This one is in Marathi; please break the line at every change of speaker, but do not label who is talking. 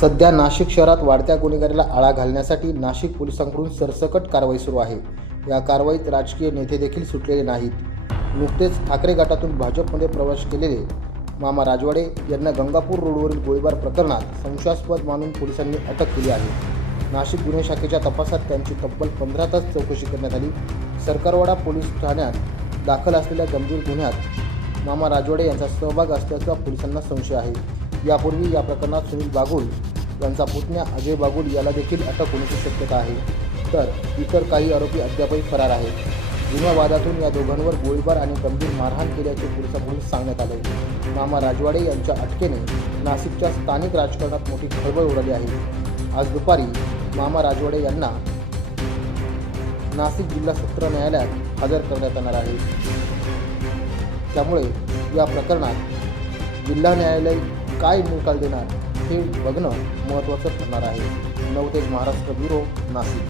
सध्या नाशिक शहरात वाढत्या गुन्हेगारीला आळा घालण्यासाठी नाशिक पोलिसांकडून सरसकट कारवाई सुरू आहे. या कारवाईत राजकीय नेते देखील सुटलेले नाहीत. नुकतेच ठाकरे गटातून भाजपमध्ये प्रवेश केलेले मामा राजवाडे यांना गंगापूर रोडवरील गोळीबार प्रकरणात संशयास्पद मानून पोलिसांनी अटक केली आहे. नाशिक गुन्हे शाखेच्या तपासात त्यांची तब्बल पंधरा तास चौकशी करण्यात आली. सरकारवाडा पोलीस ठाण्यात दाखल असलेल्या गंभीर गुन्ह्यात मामा राजवाडे यांचा सहभाग असल्याचा पोलिसांना संशय आहे. यापूर्वी या प्रकरणात सुनील बागुल यांचा पुतण्या अजय बागुल याला देखील अटक होण्याची शक्यता आहे. तर इतर काही आरोपी अद्यापही फरार आहेत. जुन्या वादातून या दोघांवर गोळीबार आणि गंभीर मारहाण केल्याचे पोलिसांकडून सांगण्यात आले. मामा राजवाडे यांच्या अटकेने नाशिकच्या स्थानिक राजकारणात मोठी खळबळ उडाली आहे. आज दुपारी मामा राजवाडे यांना नाशिक जिल्हा सत्र न्यायालयात हजर करण्यात येणार आहे. त्यामुळे या प्रकरणात जिल्हा न्यायालय काय निकाल देणार हे बघणं महत्त्वाचं ठरणार आहे. नवतेज महाराष्ट्र ब्युरो नाशिक.